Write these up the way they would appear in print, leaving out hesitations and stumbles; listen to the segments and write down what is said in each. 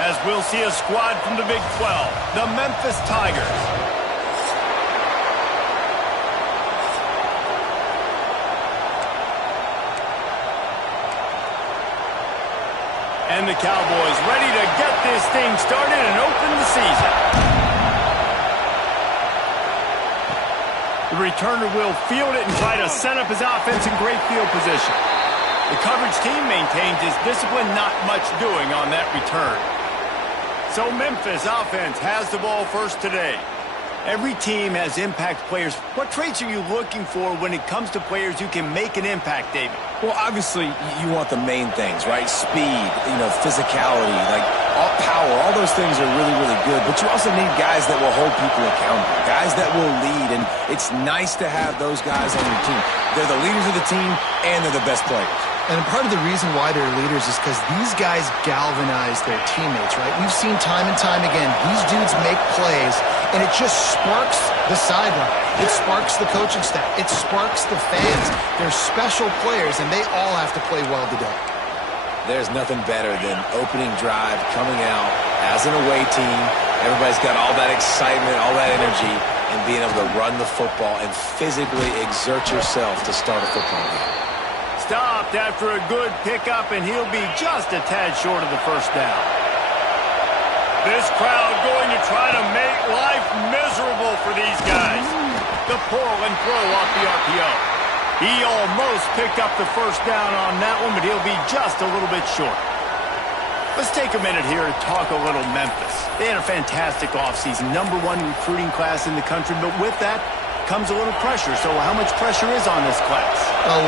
as we'll see a squad from the Big 12, the Memphis Tigers. And the Cowboys ready to get this thing started and open the season. The returner will field it and try to set up his offense in great field position. The coverage team maintains his discipline, not much doing on that return. So Memphis offense has the ball first today. Every team has impact players. What traits are you looking for when it comes to players who can make an impact, David? Well, obviously, you want the main things, right? Speed, physicality, all power. All those things are really, really good. But you also need guys that will hold people accountable, guys that will lead. And it's nice to have those guys on your team. They're the leaders of the team, and they're the best players. And part of the reason why they're leaders is because these guys galvanize their teammates, right? We've seen time and time again, these dudes make plays, and it just sparks the sideline. It sparks the coaching staff. It sparks the fans. They're special players, and they all have to play well today. There's nothing better than opening drive, coming out as an away team. Everybody's got all that excitement, all that energy, and being able to run the football and physically exert yourself to start a football game. Stopped after a good pickup, and he'll be just a tad short of the first down. This crowd going to try to make life miserable for these guys. The pull and throw off the RPO. He almost picked up the first down on that one, but he'll be just a little bit short. Let's take a minute here and talk a little Memphis. They had a fantastic offseason, #1 recruiting class in the country, but with that comes a little pressure. So how much pressure is on this class?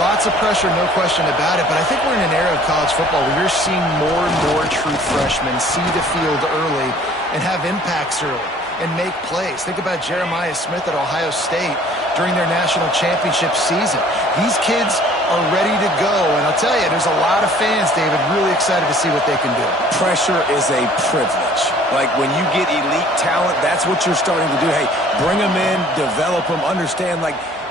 Lots of pressure, no question about it. But I think we're in an era of college football where you're seeing more and more true freshmen see the field early and have impacts early and make plays. Think about Jeremiah Smith at Ohio State during their national championship season. These kids are ready to go. And I'll tell you, there's a lot of fans, David, really excited to see what they can do. Pressure is a privilege. Like when you get elite talent, that's what you're starting to do. Hey, bring them in, develop them, understand,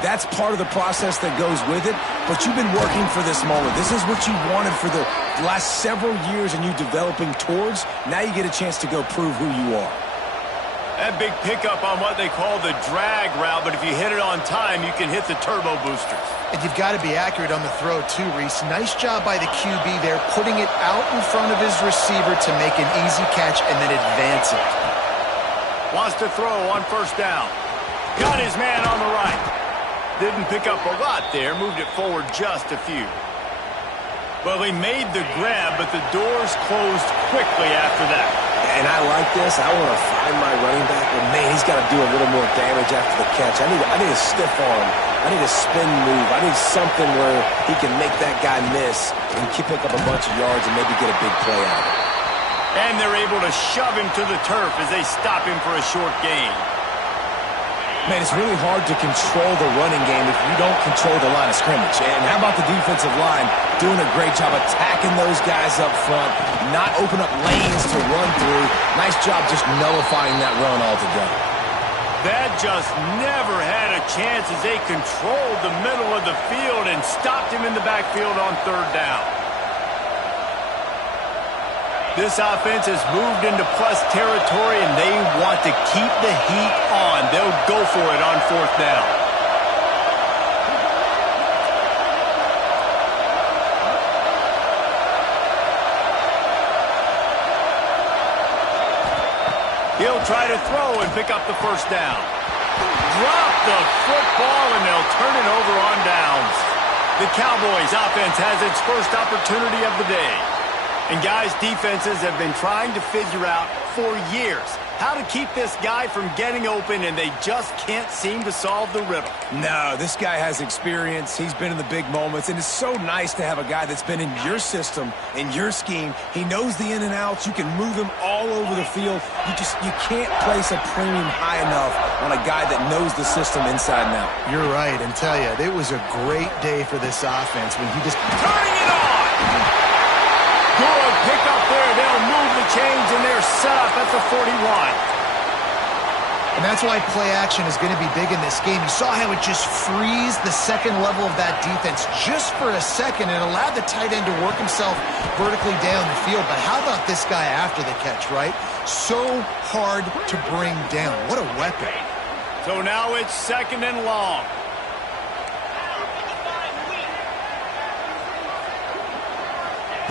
that's part of the process that goes with it. But you've been working for this moment. This is what you wanted for the last several years and you developing towards. Now you get a chance to go prove who you are. That big pickup on what they call the drag route, but if you hit it on time, you can hit the turbo boosters. And you've got to be accurate on the throw too, Reese. Nice job by the QB there, putting it out in front of his receiver to make an easy catch and then advance it. Wants to throw on first down. Got his man on the right. Didn't pick up a lot there, moved it forward just a few. Well, he made the grab, but the doors closed quickly after that. And I like this. I want to find my running back, but man, he's got to do a little more damage after the catch. I need a stiff arm. I need a spin move. I need something where he can make that guy miss and pick up a bunch of yards and maybe get a big play out of it. And they're able to shove him to the turf as they stop him for a short gain. Man, it's really hard to control the running game if you don't control the line of scrimmage. And how about the defensive line doing a great job attacking those guys up front, not open up lanes to run through. Nice job just nullifying that run altogether. That just never had a chance as they controlled the middle of the field and stopped him in the backfield on third down. This offense has moved into plus territory, and they want to keep the heat on. They'll go for it on fourth down. He'll try to throw and pick up the first down. Drop the football, and they'll turn it over on downs. The Cowboys offense has its first opportunity of the day. And guys, defenses have been trying to figure out for years how to keep this guy from getting open, and they just can't seem to solve the riddle. No, this guy has experience. He's been in the big moments, and it's so nice to have a guy that's been in your system, in your scheme. He knows the in and outs. You can move him all over the field. You can't place a premium high enough on a guy that knows the system inside and out. You're right, and tell you, it was a great day for this offense when he just turning it on. Good pick up there. They'll move the chains, and they're set up at the 41. And that's why play action is going to be big in this game. You saw how it just frees the second level of that defense just for a second and allowed the tight end to work himself vertically down the field. But how about this guy after the catch, right? So hard to bring down. What a weapon. So now it's 2nd and long.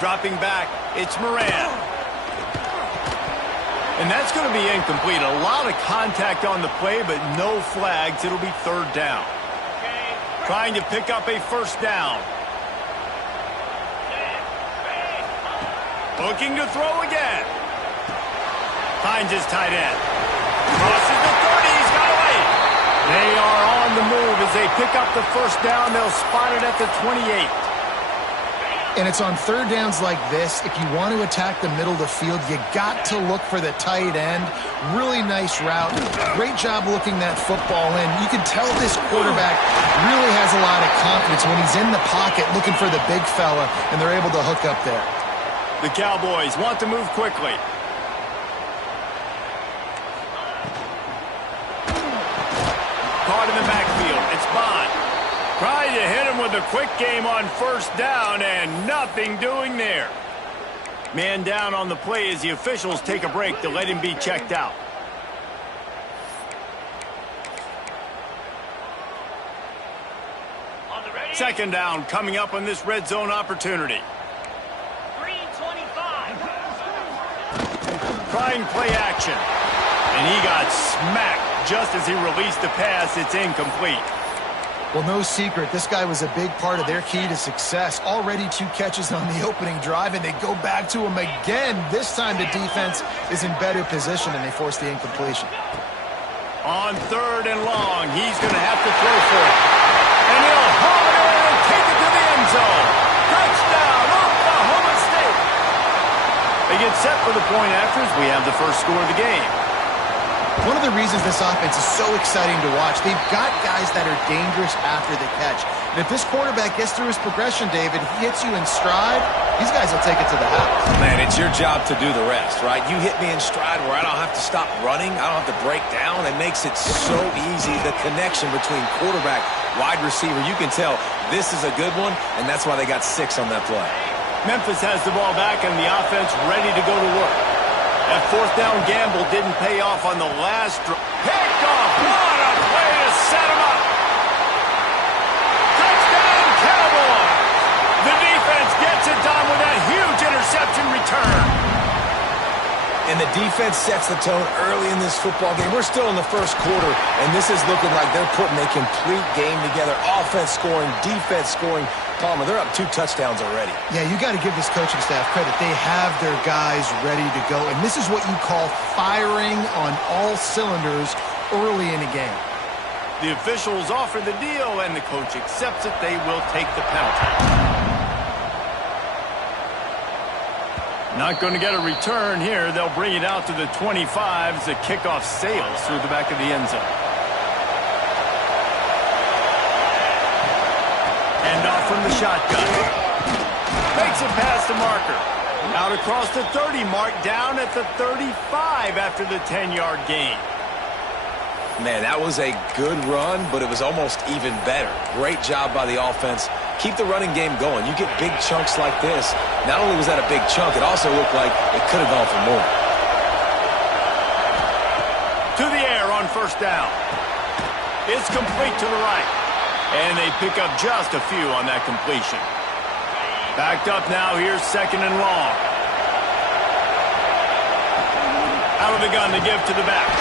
Dropping back, it's Moran. And that's going to be incomplete. A lot of contact on the play, but no flags. It'll be 3rd down. Trying to pick up a 1st down. Looking to throw again. Finds his tight end. Crosses the 30. He's got away. They are on the move as they pick up the 1st down. They'll spot it at the 28. And it's on 3rd downs like this. If you want to attack the middle of the field, you got to look for the tight end. Really nice route. Great job looking that football in. You can tell this quarterback really has a lot of confidence when he's in the pocket looking for the big fella, and they're able to hook up there. The Cowboys want to move quickly. Caught in the backfield. It's Bond. Trying to hit him with a quick game on 1st down, and nothing doing there. Man down on the play as the officials take a break to let him be checked out. Second down coming up on this red zone opportunity. 3:25. Trying play action. And he got smacked just as he released the pass. It's incomplete. Well, no secret, this guy was a big part of their key to success. Already 2 catches on the opening drive, and they go back to him again. This time the defense is in better position, and they force the incompletion. On 3rd and long, he's going to have to throw for it. And he'll haul it in and take it to the end zone. Touchdown, Oklahoma State. They get set for the point after as we have the first score of the game. One of the reasons this offense is so exciting to watch, they've got guys that are dangerous after the catch. And if this quarterback gets through his progression, David, he hits you in stride, these guys will take it to the house. Man, it's your job to do the rest, right? You hit me in stride where I don't have to stop running. I don't have to break down. It makes it so easy. The connection between quarterback, wide receiver, you can tell this is a good one, and that's why they got 6 on that play. Memphis has the ball back and the offense ready to go to work. That 4th down gamble didn't pay off on the last drive. Picked off. What a play to set him up. Touchdown, Cowboys. The defense gets it done with that huge interception return. And the defense sets the tone early in this football game. We're still in the first quarter, and this is looking like they're putting a complete game together. Offense scoring, defense scoring. Palmer, they're up 2 touchdowns already. Yeah, you got to give this coaching staff credit. They have their guys ready to go, and this is what you call firing on all cylinders early in a game. The officials offer the deal, and the coach accepts it. They will take the penalty. Not going to get a return here. They'll bring it out to the 25 as the kickoff sails through the back of the end zone. And off from the shotgun. Makes it past the marker. Out across the 30 mark, down at the 35 after the 10-yard gain. Man, that was a good run, but it was almost even better. Great job by the offense. Keep the running game going. You get big chunks like this. Not only was that a big chunk, it also looked like it could have gone for more. To the air on 1st down. It's complete to the right. And they pick up just a few on that completion. Backed up now, here's 2nd and long. Out of the gun to give to the back.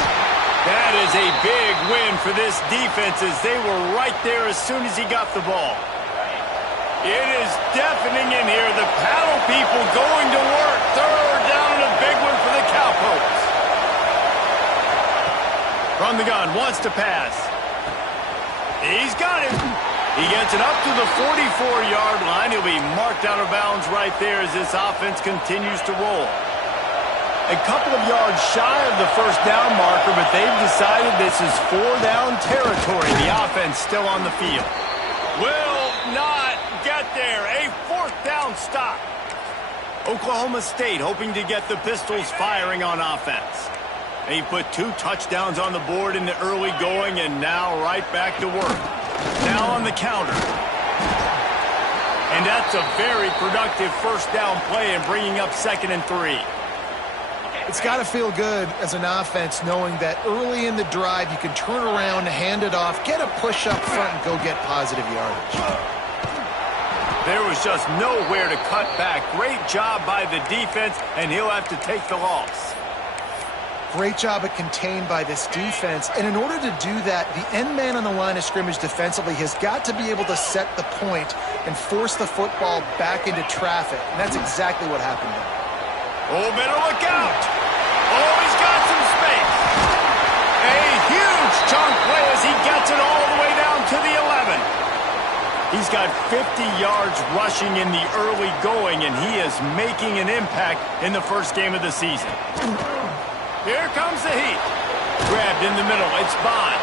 That is a big win for this defense as they were right there as soon as he got the ball. It is deafening in here. The paddle people going to work. 3rd down and a big one for the Cowpokes. From the gun, wants to pass. He's got it. He gets it up to the 44-yard line. He'll be marked out of bounds right there as this offense continues to roll. A couple of yards shy of the 1st down marker, but they've decided this is 4-down territory. The offense still on the field. Will not get there. A 4th down stop. Oklahoma State hoping to get the Pistols firing on offense. And he put 2 touchdowns on the board in the early going, and now right back to work. Now on the counter. And that's a very productive first down play and bringing up 2nd and 3. It's got to feel good as an offense knowing that early in the drive you can turn around, hand it off, get a push up front, and go get positive yardage. There was just nowhere to cut back. Great job by the defense, and he'll have to take the loss. Great job at contained by this defense. And in order to do that, the end man on the line of scrimmage defensively has got to be able to set the point and force the football back into traffic. And that's exactly what happened there. Oh, better look out. Oh, he's got some space. A huge chunk play as he gets it all the way down to the 11. He's got 50 yards rushing in the early going, and he is making an impact in the first game of the season. Here comes the heat. Grabbed in the middle. It's Bond.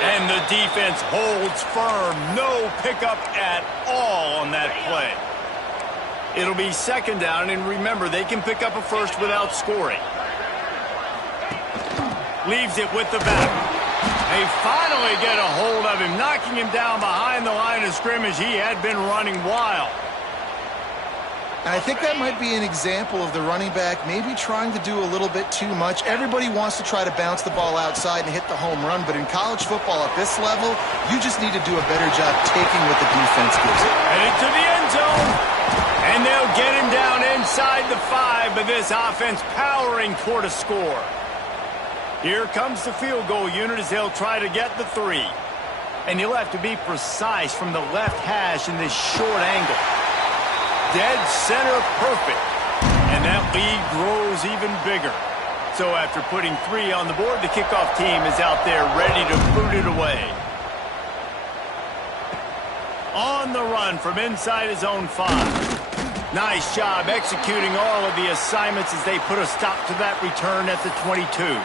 And the defense holds firm. No pickup at all on that play. It'll be 2nd down, and remember, they can pick up a first without scoring. Leaves it with the back. They finally get a hold of him, knocking him down behind the line of scrimmage. He had been running wild. And I think that might be an example of the running back maybe trying to do a little bit too much. Everybody wants to try to bounce the ball outside and hit the home run, but in college football at this level, you just need to do a better job taking what the defense gives you. Headed to the end zone. And they'll get him down inside the 5, but this offense powering toward a score. Here comes the field goal unit as they'll try to get the 3. And you'll have to be precise from the left hash in this short angle. Dead center perfect. And that lead grows even bigger. So after putting 3 on the board, the kickoff team is out there ready to boot it away. On the run from inside his own 5. Nice job executing all of the assignments as they put a stop to that return at the 22.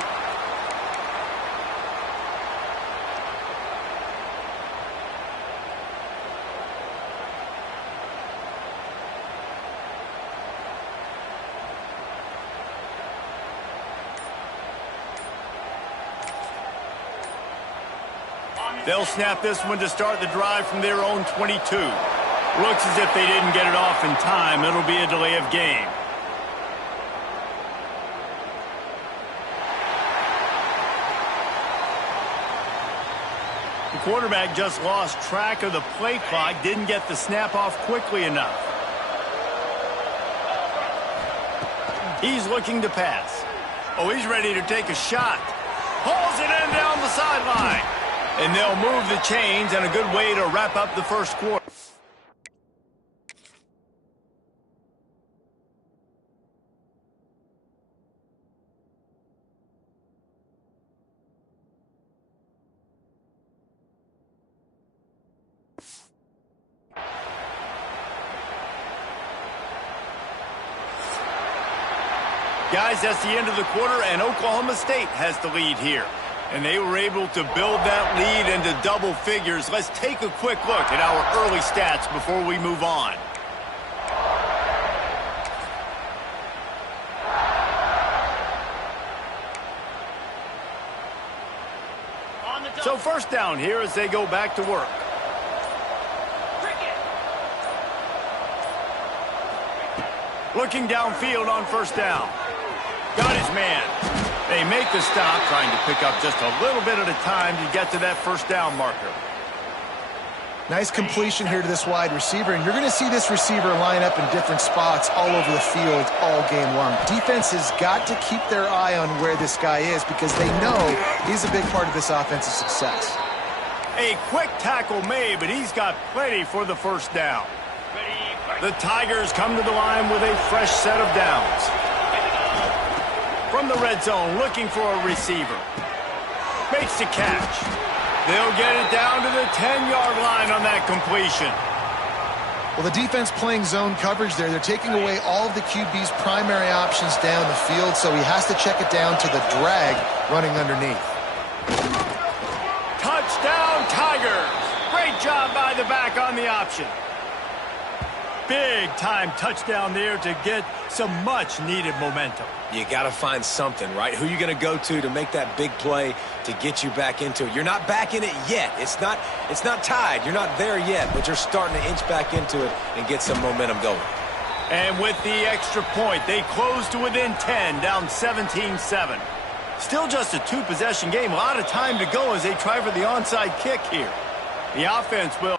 They'll snap this one to start the drive from their own 22. Looks as if they didn't get it off in time. It'll be a delay of game. The quarterback just lost track of the play clock, didn't get the snap off quickly enough. He's looking to pass. Oh, he's ready to take a shot. Hauls it in down the sideline. And they'll move the chains, and a good way to wrap up the first quarter. Guys, that's the end of the quarter, and Oklahoma State has the lead here. And they were able to build that lead into double figures. Let's take a quick look at our early stats before we move on. So first down here as they go back to work. Looking downfield on first down. Got his man. They make the stop, trying to pick up just a little bit at a time to get to that first down marker. Nice completion here to this wide receiver, and you're going to see this receiver line up in different spots all over the field all game long. Defense has got to keep their eye on where this guy is because they know he's a big part of this offense's success. A quick tackle made, but he's got plenty for the first down. The Tigers come to the line with a fresh set of downs. From the red zone, looking for a receiver. Makes the catch. They'll get it down to the 10-yard line on that completion. Well, the defense playing zone coverage there. They're taking away all of the QB's primary options down the field, so he has to check it down to the drag running underneath. Touchdown, Tigers. Great job by the back on the option. Big-time touchdown there to get some much-needed momentum. You got to find something, right? Who are you going to go to make that big play to get you back into it? You're not back in it yet. It's not tied. You're not there yet, but you're starting to inch back into it and get some momentum going. And with the extra point, they close to within 10, down 17-7. Still just a two-possession game. A lot of time to go as they try for the onside kick here. The offense will...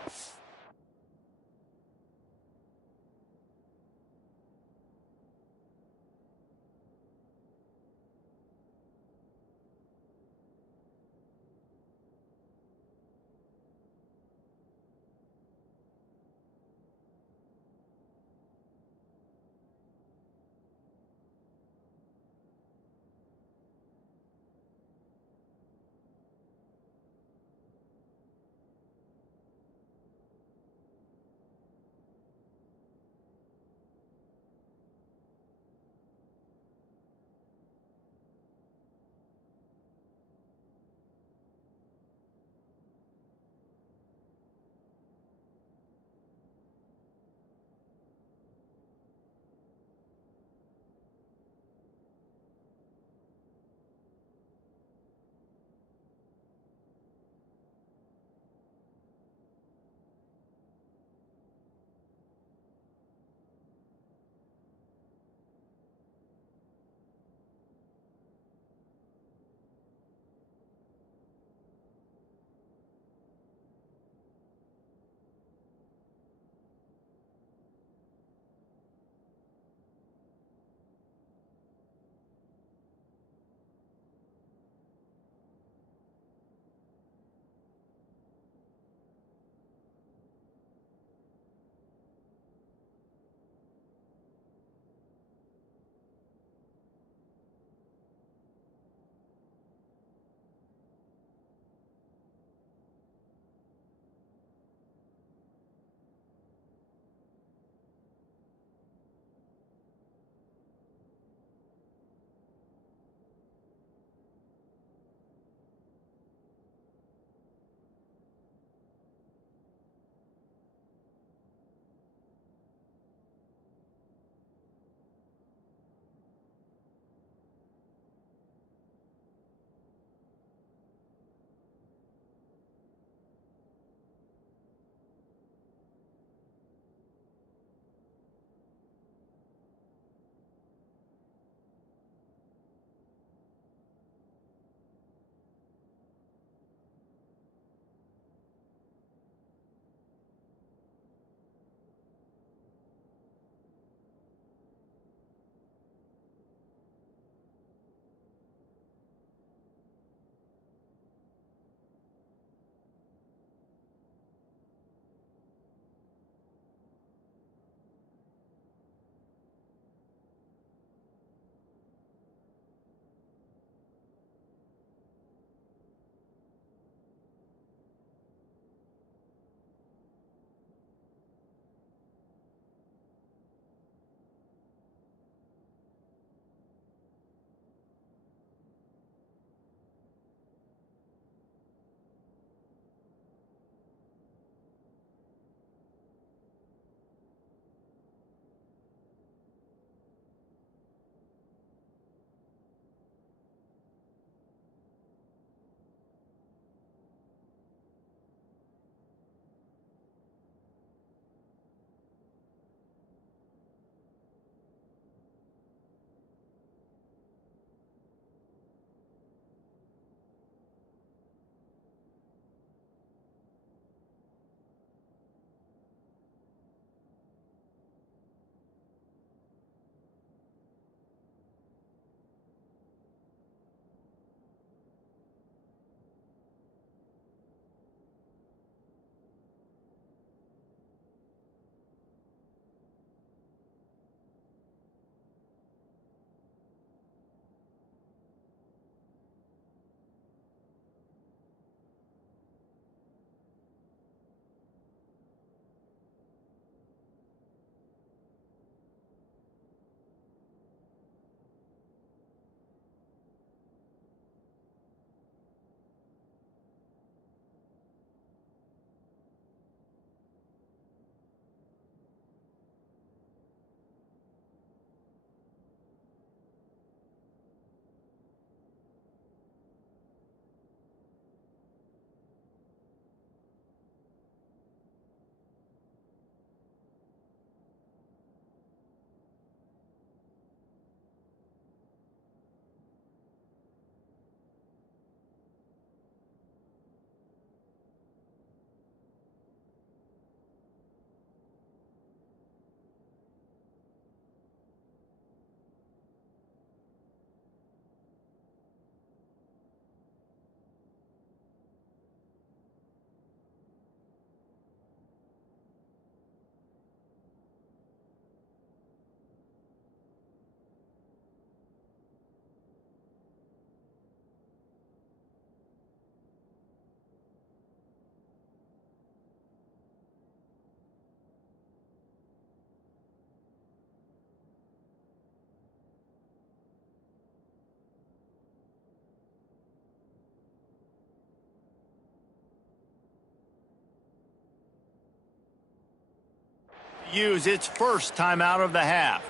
use its first timeout of the half.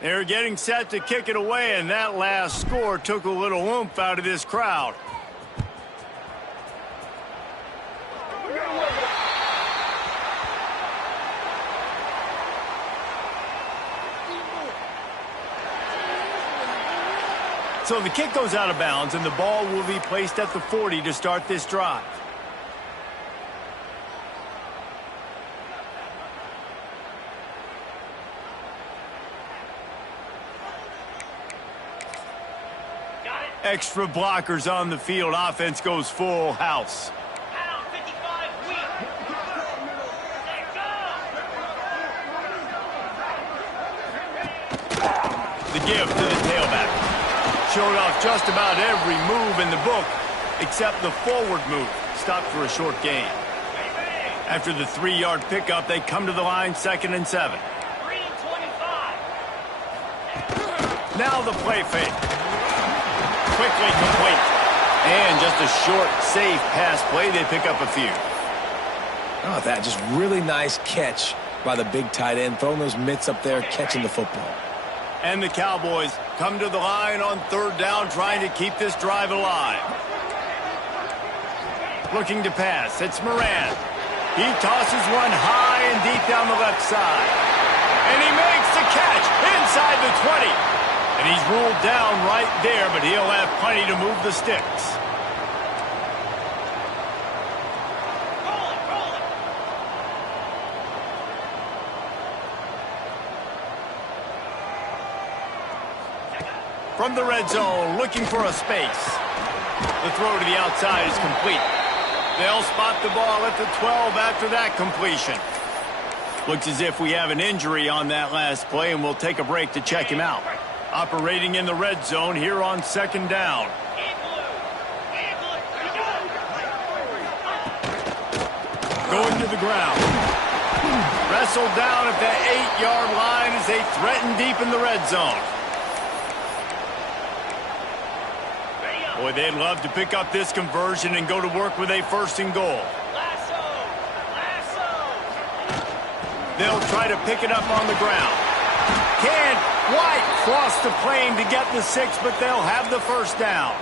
They're getting set to kick it away, and that last score took a little oomph out of this crowd. So the kick goes out of bounds, and the ball will be placed at the 40 to start this drive. Extra blockers on the field. Offense goes full house. The give to the tailback. Showed off just about every move in the book except the forward move. Stopped for a short gain. After the 3-yard pickup, they come to the line 2nd and 7. Now the play fake. Quickly complete. And just a short, safe pass play. They pick up a few. Oh, that just really nice catch by the big tight end. Throwing those mitts up there, catching the football. And the Cowboys come to the line on 3rd down, trying to keep this drive alive. Looking to pass. It's Moran. He tosses one high and deep down the left side. And he makes the catch inside the 20. And he's ruled down right there, but he'll have plenty to move the sticks. From the red zone, looking for a space. The throw to the outside is complete. They'll spot the ball at the 12 after that completion. Looks as if we have an injury on that last play, and we'll take a break to check him out. Operating in the red zone here on 2nd down. Going to the ground. Wrestled down at the 8-yard line as they threaten deep in the red zone. Boy, they'd love to pick up this conversion and go to work with a 1st and goal. They'll try to pick it up on the ground. Can't quite cross the plane to get the 6, but they'll have the 1st down.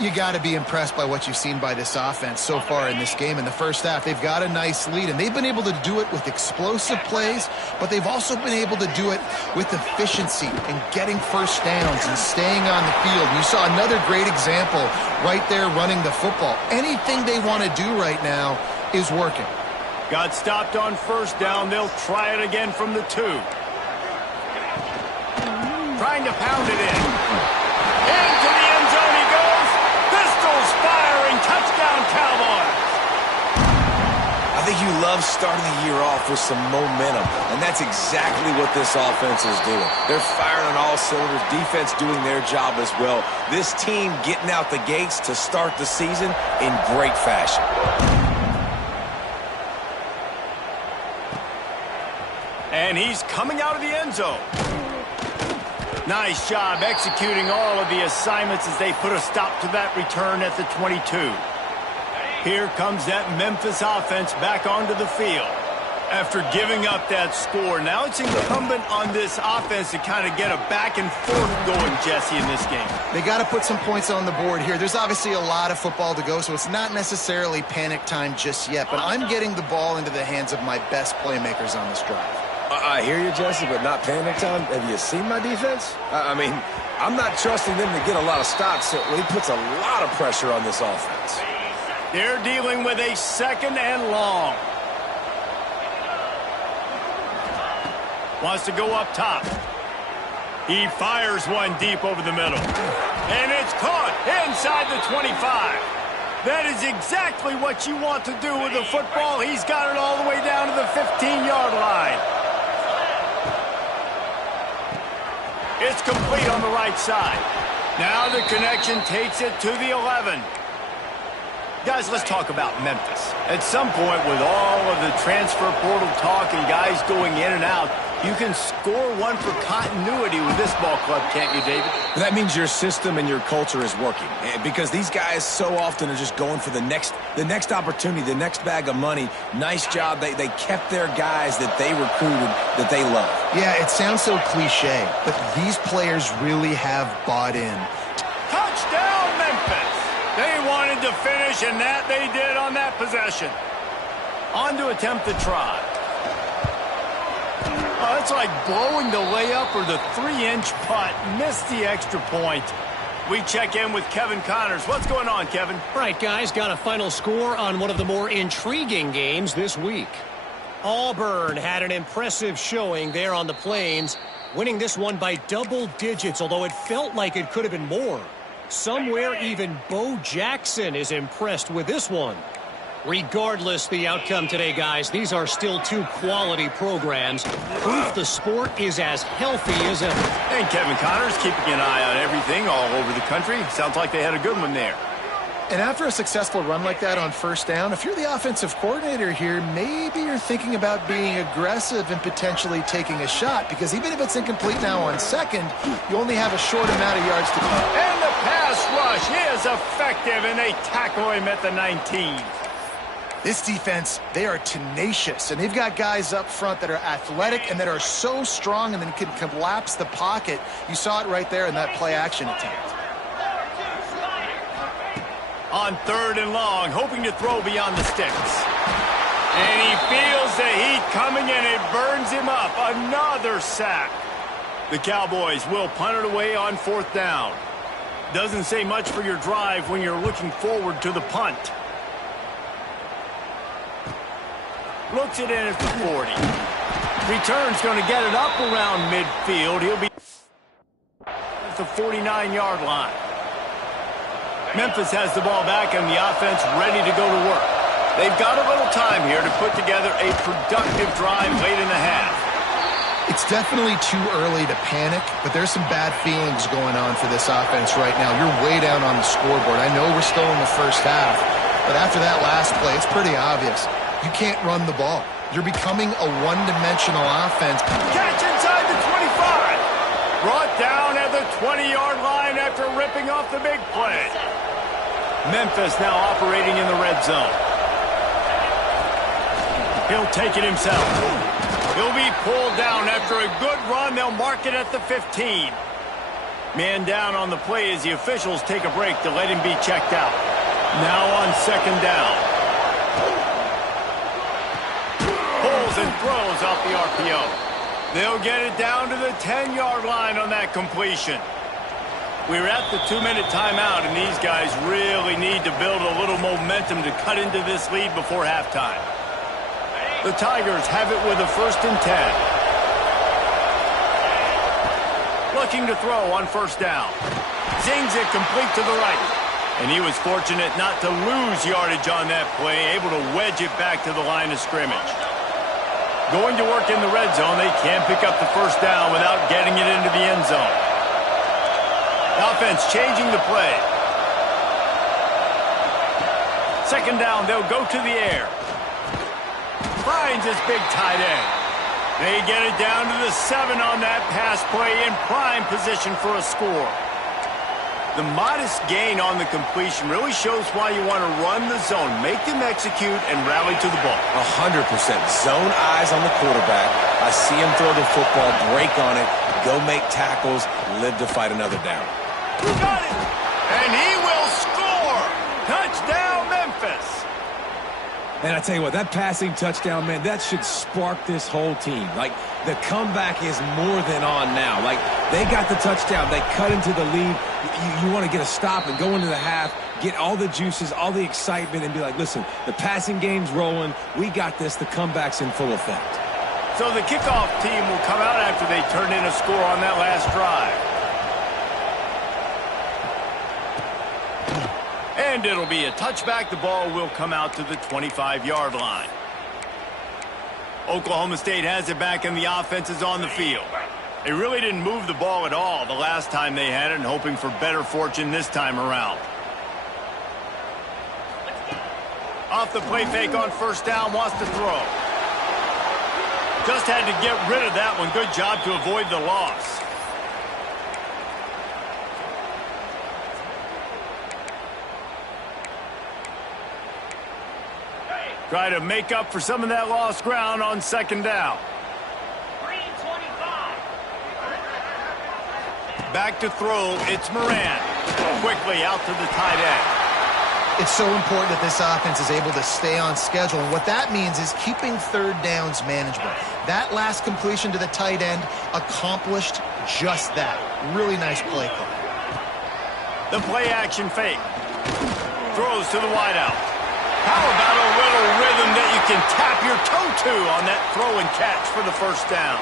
You got to be impressed by what you've seen by this offense so far in this game. In the first half, they've got a nice lead, and they've been able to do it with explosive plays, but they've also been able to do it with efficiency and getting 1st downs and staying on the field. You saw another great example right there running the football. Anything they want to do right now is working. Got stopped on 1st down. They'll try it again from the 2. Trying to pound it in. Into the end zone he goes. Pistols firing. Touchdown, Cowboys. I think you love starting the year off with some momentum, and that's exactly what this offense is doing. They're firing on all cylinders, defense doing their job as well. This team getting out the gates to start the season in great fashion. And he's coming out of the end zone. Nice job executing all of the assignments as they put a stop to that return at the 22. Here comes that Memphis offense back onto the field. After giving up that score, now it's incumbent on this offense to kind of get a back and forth going, Jesse, in this game. They got to put some points on the board here. There's obviously a lot of football to go, so it's not necessarily panic time just yet, but I'm getting the ball into the hands of my best playmakers on this drive. I hear you, Jesse, but not panic time. Have you seen my defense? I mean, I'm not trusting them to get a lot of stops, so he puts a lot of pressure on this offense. They're dealing with a 2nd and long. Wants to go up top. He fires one deep over the middle. And it's caught inside the 25. That is exactly what you want to do with the football. He's got it all the way down to the 15-yard line. It's complete on the right side. Now the connection takes it to the 11. Guys, let's talk about Memphis. At some point, with all of the transfer portal talk and guys going in and out, You can score one for continuity with this ball club, can't you, David? That means your system and your culture is working. Because these guys so often are just going for the next opportunity, the next bag of money. Nice job. They kept their guys that they recruited, that they love. Yeah, it sounds so cliche, but these players really have bought in. Touchdown, Memphis! They wanted to finish, and that they did on that possession. On to attempt the try. Oh, it's like blowing the layup or the 3-inch putt. Missed the extra point. We check in with Kevin Connors. What's going on, Kevin? Right, guys, got a final score on one of the more intriguing games this week. Auburn had an impressive showing there on the Plains, winning this one by double digits, although it felt like it could have been more. Somewhere even Bo Jackson is impressed with this one. Regardless the outcome today, guys, these are still two quality programs. Proof the sport is as healthy as ever. And Kevin Connors keeping an eye on everything all over the country. Sounds like they had a good one there. And after a successful run like that on first down, if you're the offensive coordinator here, maybe you're thinking about being aggressive and potentially taking a shot, because even if it's incomplete now on second, you only have a short amount of yards to go. And the pass rush is effective, and they tackle him at the 19. This defense, they are tenacious, and they've got guys up front that are athletic and that are so strong and then can collapse the pocket. You saw it right there in that play-action attempt. On 3rd and long, hoping to throw beyond the sticks. And he feels the heat coming, and it burns him up. Another sack. The Cowboys will punt it away on 4th down. Doesn't say much for your drive when you're looking forward to the punt. Looks it in at the 40. Return's going to get it up around midfield. He'll be at the 49-yard line. Memphis has the ball back and the offense ready to go to work. They've got a little time here to put together a productive drive late in the half. It's definitely too early to panic, but there's some bad feelings going on for this offense right now. You're way down on the scoreboard. I know we're still in the first half, but after that last play, it's pretty obvious. You can't run the ball. You're becoming a one-dimensional offense. Catch inside the 25. Brought down at the 20-yard line after ripping off the big play. Memphis now operating in the red zone. He'll take it himself. He'll be pulled down after a good run. They'll mark it at the 15. Man down on the play as the officials take a break to let him be checked out. Now on 2nd down. Pulls and throws off the RPO. They'll get it down to the 10-yard line on that completion. We're at the 2-minute timeout, and these guys really need to build a little momentum to cut into this lead before halftime. The Tigers have it with a 1st and 10. Looking to throw on 1st down. Zings it complete to the right. And he was fortunate not to lose yardage on that play, able to wedge it back to the line of scrimmage. Going to work in the red zone, they can't pick up the 1st down without getting it into the end zone. Offense changing the play. 2nd down, they'll go to the air. Finds his big tight end. They get it down to the 7 on that pass play in prime position for a score. The modest gain on the completion really shows why you want to run the zone, make them execute, and rally to the ball. 100%. Zone eyes on the quarterback. I see him throw the football, break on it, go make tackles, live to fight another down. You got it! And he will score! Touchdown, Memphis! And I tell you what, that passing touchdown, man, that should spark this whole team. Like, the comeback is more than on now. Like, they got the touchdown. They cut into the lead. You want to get a stop and go into the half, get all the juices, all the excitement, and be like, listen, the passing game's rolling. We got this. The comeback's in full effect. So the kickoff team will come out after they turn in a score on that last drive. And it'll be a touchback. The ball will come out to the 25-yard line. Oklahoma State has it back, and the offense is on the field. They really didn't move the ball at all the last time they had it, and hoping for better fortune this time around. Off the play fake on 1st down, wants to throw. Just had to get rid of that one. Good job to avoid the loss. Try to make up for some of that lost ground on second down. Back to throw, it's Moran. Quickly out to the tight end. It's so important that this offense is able to stay on schedule, and what that means is keeping third downs manageable. That last completion to the tight end accomplished just that. Really nice play call. The play action fake. Throws to the wideout. How about a little rhythm that you can tap your toe to on that throw and catch for the first down?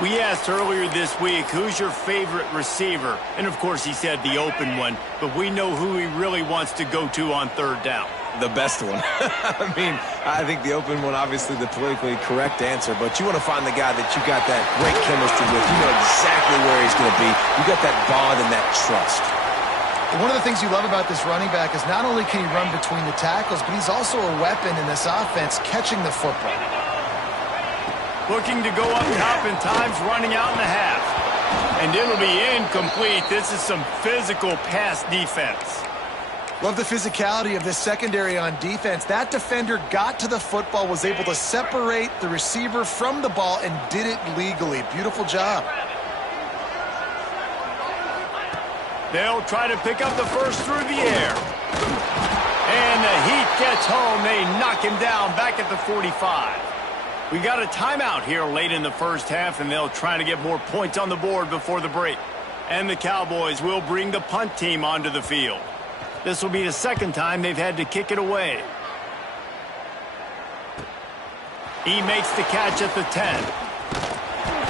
We asked earlier this week, who's your favorite receiver? And, of course, he said the open one. But we know who he really wants to go to on third down. The best one. I mean, I think the open one, obviously the politically correct answer. But you want to find the guy that you got that great chemistry with. You know exactly where he's going to be. You got that bond and that trust. One of the things you love about this running back is not only can he run between the tackles, but he's also a weapon in this offense catching the football. Looking to go up top in times, running out in the half. And it'll be incomplete. This is some physical pass defense. Love the physicality of this secondary on defense. That defender got to the football, was able to separate the receiver from the ball, and did it legally. Beautiful job. They'll try to pick up the first through the air. And the heat gets home. They knock him down back at the 45. We got a timeout here late in the first half, and they'll try to get more points on the board before the break. And the Cowboys will bring the punt team onto the field. This will be the second time they've had to kick it away. He makes the catch at the 10.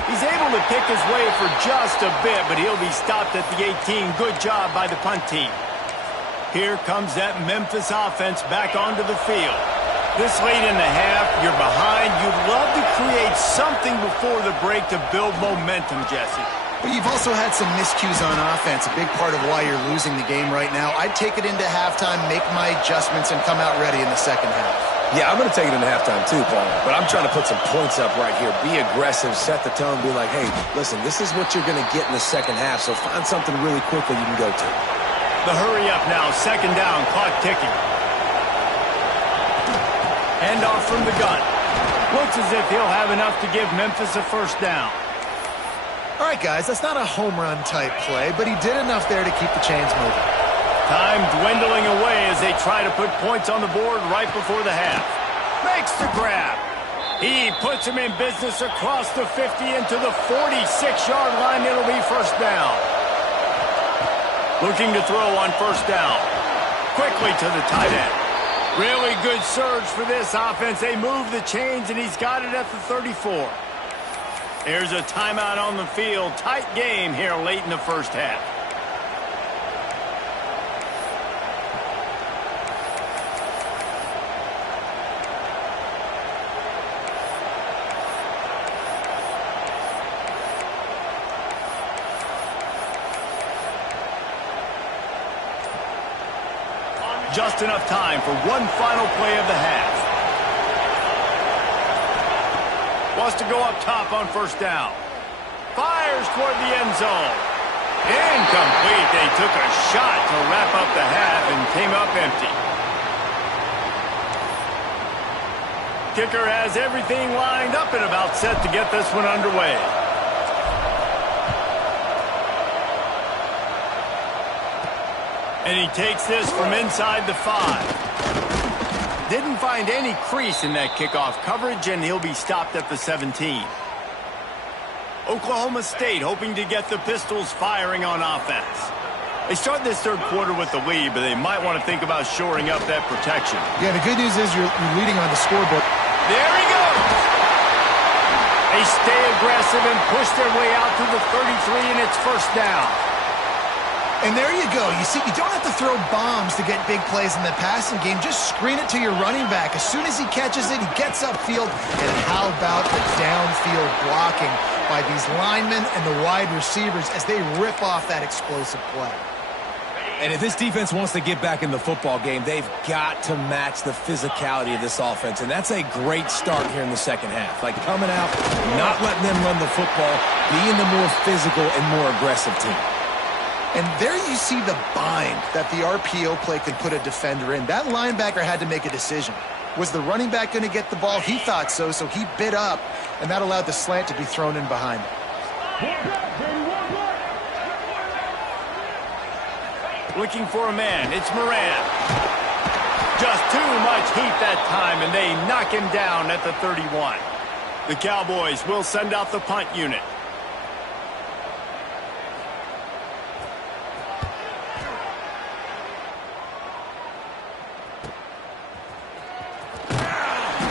He's able to pick his way for just a bit, but he'll be stopped at the 18. Good job by the punt team. Here comes that Memphis offense back onto the field. This late in the half, you're behind. You'd love to create something before the break to build momentum, Jesse. But you've also had some miscues on offense, a big part of why you're losing the game right now. I'd take it into halftime, make my adjustments, and come out ready in the second half. Yeah, I'm going to take it into halftime too, Paul. But I'm trying to put some points up right here. Be aggressive, set the tone, be like, hey, listen, this is what you're going to get in the second half, so find something really quickly you can go to. The hurry up now, second down, clock ticking. Hand off from the gun. Looks as if he'll have enough to give Memphis a first down. All right, guys, that's not a home run type play, but he did enough there to keep the chains moving. Time dwindling away as they try to put points on the board right before the half. Makes the grab. He puts him in business across the 50 into the 46-yard line. It'll be first down. Looking to throw on first down. Quickly to the tight end. Really good surge for this offense. They move the chains, and he's got it at the 34. Here's a timeout on the field. Tight game here late in the first half. Just enough time for one final play of the half. Wants to go up top on first down. Fires toward the end zone. Incomplete. They took a shot to wrap up the half and came up empty. Kicker has everything lined up and about set to get this one underway. And he takes this from inside the 5. Didn't find any crease in that kickoff coverage, and he'll be stopped at the 17. Oklahoma State hoping to get the Pistols firing on offense. They start this third quarter with the lead, but they might want to think about shoring up that protection. Yeah, the good news is you're leading on the scoreboard. There he goes! They stay aggressive and push their way out to the 33, and it's first down. And there you go. You see, you don't have to throw bombs to get big plays in the passing game. Just screen it to your running back. As soon as he catches it, he gets upfield. And how about the downfield blocking by these linemen and the wide receivers as they rip off that explosive play? And if this defense wants to get back in the football game, they've got to match the physicality of this offense. And that's a great start here in the second half. Like coming out, not letting them run the football, being the more physical and more aggressive team. And there you see the bind that the RPO play can put a defender in. That linebacker had to make a decision. Was the running back going to get the ball? He thought so, so he bit up, and that allowed the slant to be thrown in behind. Looking for a man. It's Moran. Just too much heat that time, and they knock him down at the 31. The Cowboys will send out the punt unit.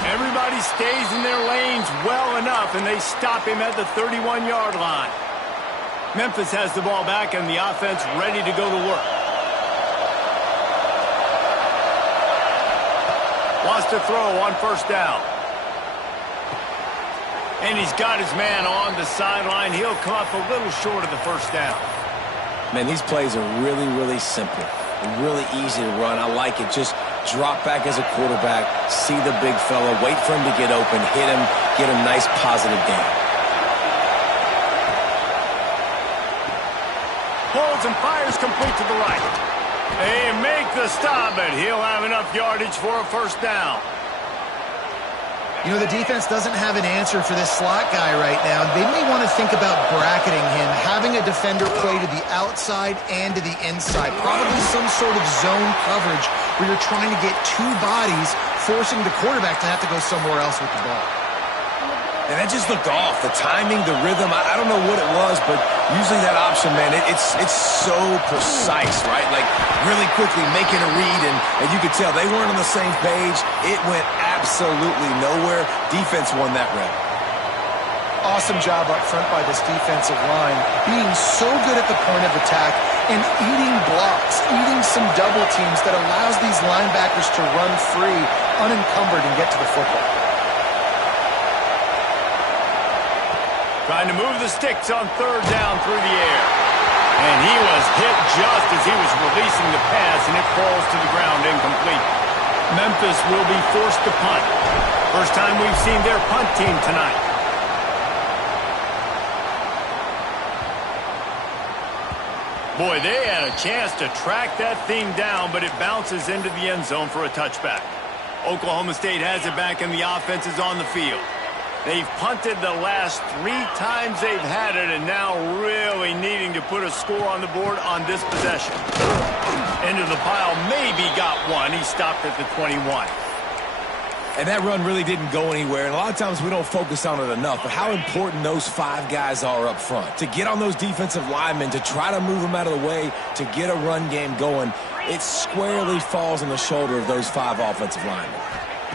Everybody stays in their lanes well enough, and they stop him at the 31-yard line. Memphis has the ball back, and the offense ready to go to work. Wants to throw on first down. And he's got his man on the sideline. He'll come up a little short of the first down. Man, these plays are really, really simple. Really easy to run. I like it. Just drop back as a quarterback, see the big fella, wait for him to get open, hit him, get a nice positive gain. Pulls and fires complete to the right. They make the stop, but he'll have enough yardage for a first down. You know, the defense doesn't have an answer for this slot guy right now. They may want to think about bracketing him, having a defender play to the outside and to the inside. Probably some sort of zone coverage where you're trying to get two bodies, forcing the quarterback to have to go somewhere else with the ball. And that just looked off. The timing, the rhythm, I don't know what it was, but usually that option, man, it's so precise, right? Like really quickly making a read, and you could tell they weren't on the same page. It went absolutely nowhere. Defense won that rep. Awesome job up front by this defensive line, being so good at the point of attack and eating blocks, eating some double teams that allows these linebackers to run free, unencumbered, and get to the football. Trying to move the sticks on third down through the air. And he was hit just as he was releasing the pass, and it falls to the ground incomplete. Memphis will be forced to punt. First time we've seen their punt team tonight. Boy, they had a chance to track that thing down, but it bounces into the end zone for a touchback. Oklahoma State has it back, and the offense is on the field. They've punted the last 3 times they've had it, and now really needing to put a score on the board on this possession. Into the pile, maybe got one. He stopped at the 21. And that run really didn't go anywhere, and a lot of times we don't focus on it enough, but how important those 5 guys are up front. To get on those defensive linemen, to try to move them out of the way, to get a run game going, it squarely falls on the shoulder of those 5 offensive linemen.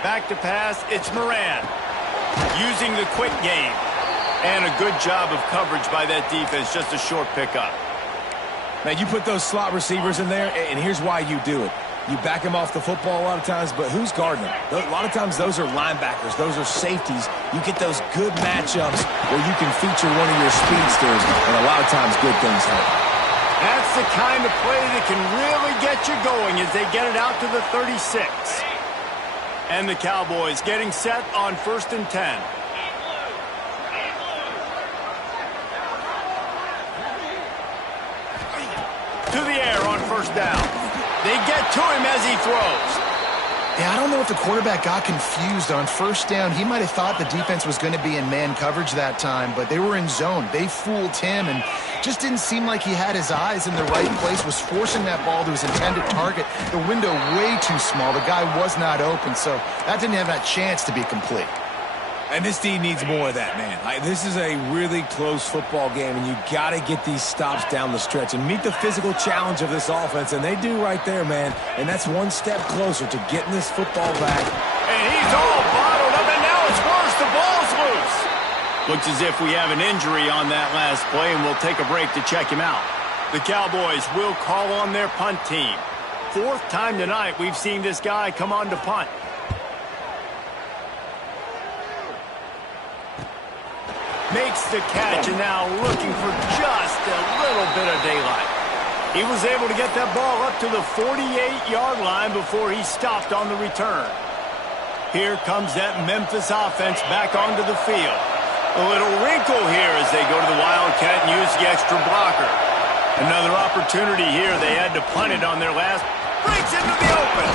Back to pass, it's Moran. Using the quick game. And a good job of coverage by that defense, just a short pickup. Man, you put those slot receivers in there, and here's why you do it. You back them off the football a lot of times, but who's guarding them? A lot of times those are linebackers. Those are safeties. You get those good matchups where you can feature one of your speedsters, and a lot of times good things happen. That's the kind of play that can really get you going as they get it out to the 36. And the Cowboys getting set on 1st and 10. To the air on first down. They get to him as he throws. Yeah, I don't know if the quarterback got confused on first down. He might have thought the defense was going to be in man coverage that time, but they were in zone. They fooled him and just didn't seem like he had his eyes in the right place, was forcing that ball to his intended target. The window way too small. The guy was not open, so that didn't have that chance to be complete. And this team needs more of that, man. This is a really close football game, and you got to get these stops down the stretch and meet the physical challenge of this offense, and they do right there, man. And that's one step closer to getting this football back. And he's all bottled up, and now it's worse. The ball's loose. Looks as if we have an injury on that last play, and we'll take a break to check him out. The Cowboys will call on their punt team. 4th time tonight we've seen this guy come on to punt. Makes the catch, and now looking for just a little bit of daylight. He was able to get that ball up to the 48-yard line before he stopped on the return. Here comes that Memphis offense back onto the field. A little wrinkle here as they go to the Wildcat and use the extra blocker. Another opportunity here. They had to punt it on their last. Breaks into the open.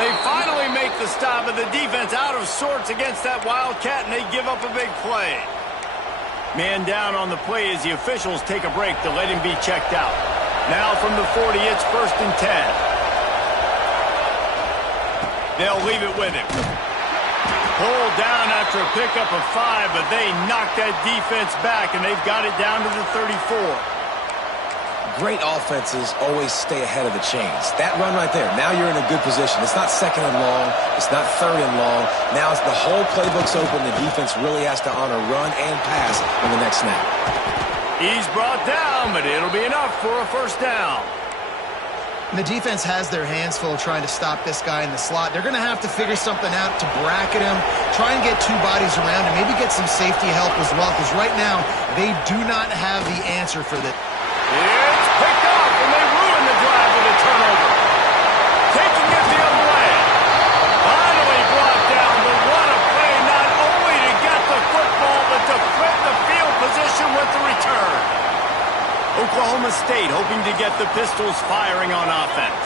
They finally make the stop, of the defense out of sorts against that Wildcat, and they give up a big play. Man down on the play as the officials take a break to let him be checked out. Now from the 40, it's 1st and 10. They'll leave it with him. Pulled down after a pickup of 5, but they knock that defense back, and they've got it down to the 34. Great offenses always stay ahead of the chains. That run right there, now you're in a good position. It's not 2nd and long. It's not 3rd and long. Now it's the whole playbook's open. The defense really has to honor run and pass on the next snap. He's brought down, but it'll be enough for a 1st down. And the defense has their hands full trying to stop this guy in the slot. They're going to have to figure something out to bracket him, try and get 2 bodies around him, maybe get some safety help as well, because right now they do not have the answer for this. It's picked off, and they ruin the drive with a turnover. Taking it the other way. Finally brought down, but what a play, not only to get the football, but to flip the field position with the return. Oklahoma State hoping to get the Pistols firing on offense.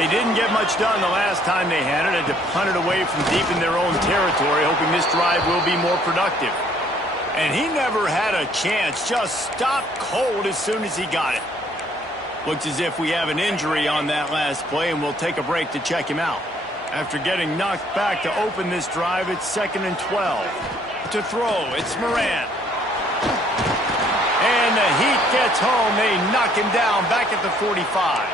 They didn't get much done the last time they had it. Had to punt it away from deep in their own territory, hoping this drive will be more productive. And he never had a chance, just stopped cold as soon as he got it. Looks as if we have an injury on that last play, and we'll take a break to check him out. After getting knocked back to open this drive, it's 2nd and 12. To throw, it's Moran. And the Heat gets home. They knock him down back at the 45.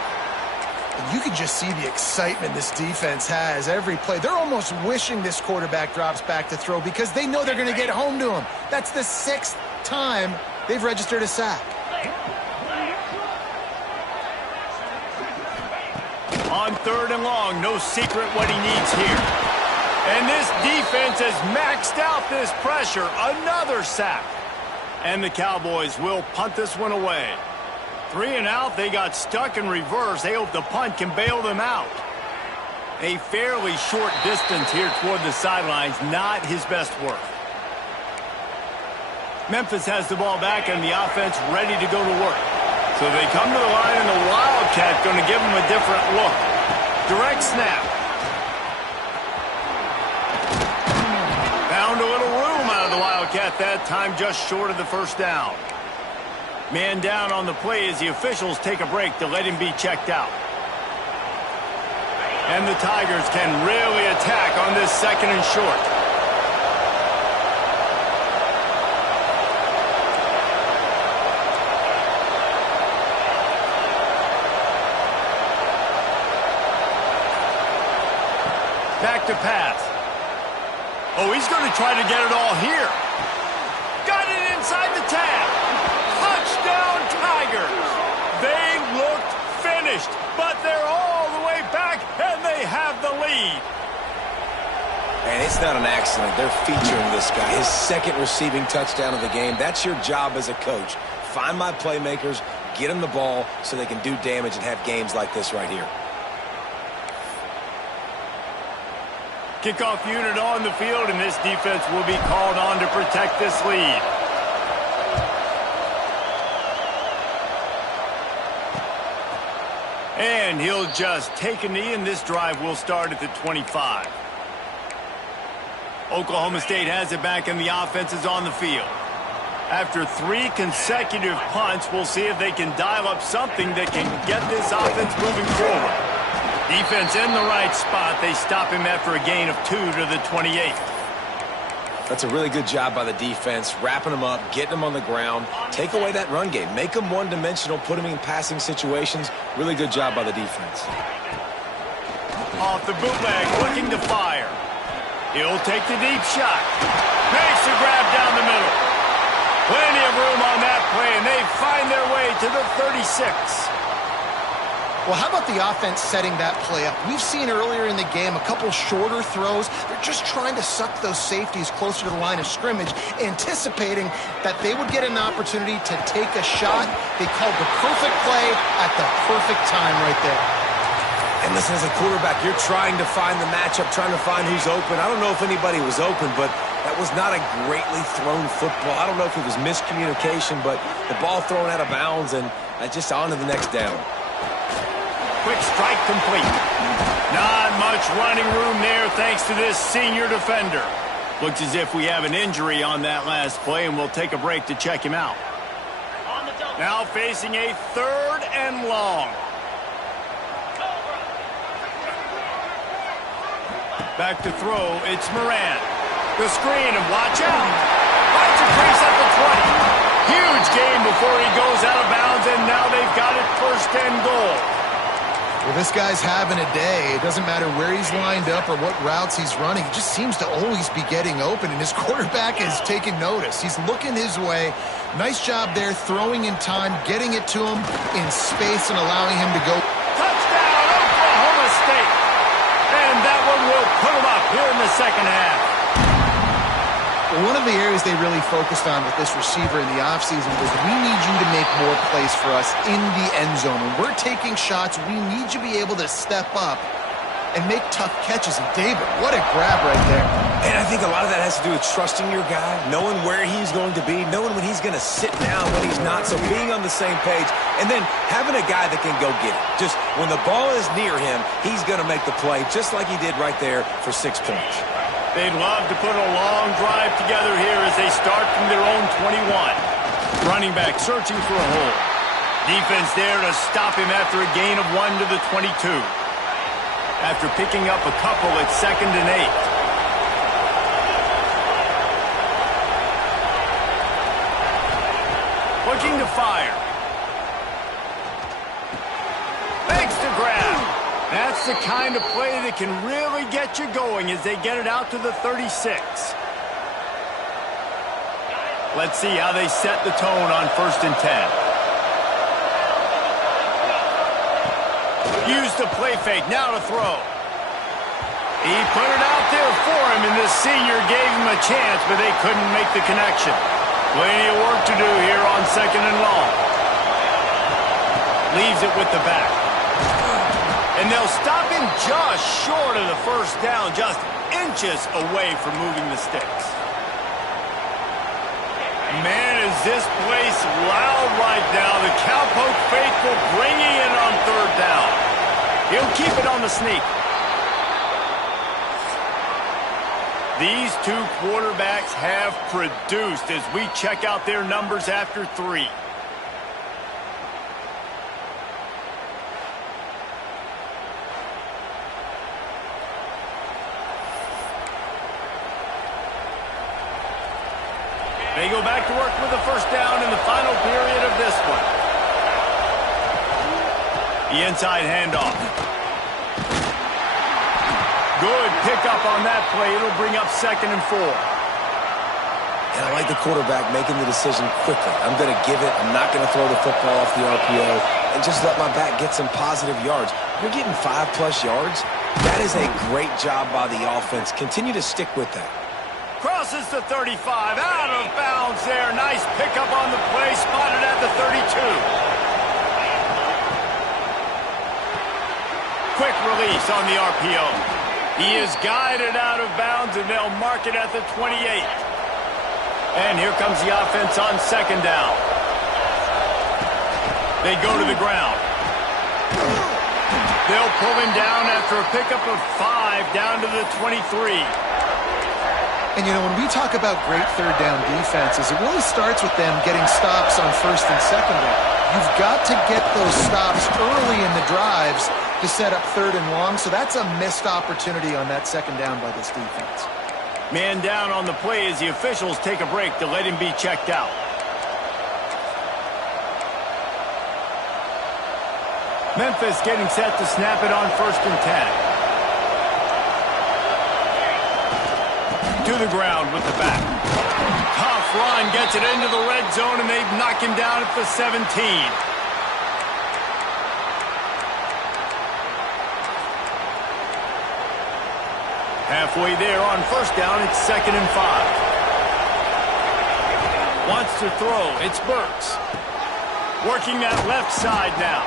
You can just see the excitement this defense has every play. They're almost wishing this quarterback drops back to throw because they know they're going to get home to him. That's the 6th time they've registered a sack. On 3rd and long, no secret what he needs here. And this defense has maxed out this pressure. Another sack. And the Cowboys will punt this one away. 3 and out, they got stuck in reverse. They hope the punt can bail them out. A fairly short distance here toward the sidelines, not his best work. Memphis has the ball back and the offense ready to go to work. So they come to the line and the Wildcat going to give them a different look. Direct snap. Found a little room out of the Wildcat that time, just short of the 1st down. Man down on the play as the officials take a break to let him be checked out. And the Tigers can really attack on this 2nd and short. Back to pass. Oh, he's going to try to get it all here. Got it inside the 10. Touchdown, Tigers. They looked finished, but they're all the way back, and they have the lead. And it's not an accident. They're featuring this guy. His 2nd receiving touchdown of the game. That's your job as a coach. Find my playmakers, get them the ball so they can do damage and have games like this right here. Kickoff unit on the field, and this defense will be called on to protect this lead. And he'll just take a knee, and this drive will start at the 25. Oklahoma State has it back, and the offense is on the field. After 3 consecutive punts, we'll see if they can dial up something that can get this offense moving forward. Defense in the right spot. They stop him after a gain of 2 to the 28. That's a really good job by the defense, wrapping them up, getting them on the ground. Take away that run game. Make them one-dimensional, put them in passing situations. Really good job by the defense. Off the bootleg, looking to fire. He'll take the deep shot. Makes the grab down the middle. Plenty of room on that play, and they find their way to the 36. Well, how about the offense setting that play up? We've seen earlier in the game a couple shorter throws. They're just trying to suck those safeties closer to the line of scrimmage, anticipating that they would get an opportunity to take a shot. They called the perfect play at the perfect time right there. And listen, as a quarterback, you're trying to find the matchup, trying to find who's open. I don't know if anybody was open, but that was not a greatly thrown football. I don't know if it was miscommunication, but the ball thrown out of bounds and just on to the next down. Quick strike complete. Not much running room there thanks to this senior defender. Looks as if we have an injury on that last play, and we'll take a break to check him out. Now facing a 3rd and long. Back to throw, it's Moran. The screen, and watch out. Finds a crease at the 20. Huge gain before he goes out of bounds, and now they've got it 1st and goal. Well, this guy's having a day. It doesn't matter where he's lined up or what routes he's running. He just seems to always be getting open, and his quarterback is taking notice. He's looking his way. Nice job there, throwing in time, getting it to him in space and allowing him to go. Touchdown, Oklahoma State. And that one will put them up here in the 2nd half. Well, one of the areas they really focused on with this receiver in the offseason was we need you to make more plays for us in the end zone. When we're taking shots, we need you to be able to step up and make tough catches. And David, what a grab right there. And I think a lot of that has to do with trusting your guy, knowing where he's going to be, knowing when he's going to sit down, when he's not. So being on the same page, and then having a guy that can go get it. Just when the ball is near him, he's going to make the play, just like he did right there for 6 points. They'd love to put a long drive together here as they start from their own 21. Running back searching for a hole. Defense there to stop him after a gain of 1 to the 22. After picking up a couple at 2nd and 8. Looking to fire. Fakes to grab. That's the kind of play that can really get you going as they get it out to the 36. Let's see how they set the tone on 1st and 10. Use the play fake, now to throw. He put it out there for him, and this senior gave him a chance, but they couldn't make the connection. Plenty of work to do here on 2nd and long. Leaves it with the back. And they'll stop him just short of the 1st down, just inches away from moving the sticks. Man, is this place loud right now. The Cowpoke faithful bringing it on 3rd down. He'll keep it on the sneak. These two quarterbacks have produced as we check out their numbers after 3. They go back to work with the 1st down in the final period of this one. The inside handoff. Good pickup on that play. It'll bring up 2nd and 4. And I like the quarterback making the decision quickly. I'm going to give it. I'm not going to throw the football off the RPO and just let my back get some positive yards. You're getting 5+ yards. That is a great job by the offense. Continue to stick with that. Crosses the 35, out of bounds there. Nice pickup on the play, spotted at the 32. Quick release on the RPO. He is guided out of bounds, and they'll mark it at the 28. And here comes the offense on 2nd down. They go to the ground. They'll pull him down after a pickup of 5 down to the 23. And, you know, when we talk about great 3rd down defenses, it really starts with them getting stops on 1st and 2nd down. You've got to get those stops early in the drives to set up 3rd and long, so that's a missed opportunity on that 2nd down by this defense. Man down on the play as the officials take a break to let him be checked out. Memphis getting set to snap it on 1st and 10. To the ground with the back. Tough run, gets it into the red zone, and they knock him down at the 17. Halfway there on first down, it's 2nd and 5. Wants to throw, it's Burks. Working that left side now.